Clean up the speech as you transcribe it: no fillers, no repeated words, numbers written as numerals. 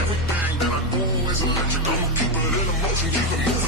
Everything that I do is electric. I'ma keep it in motion, keep it moving.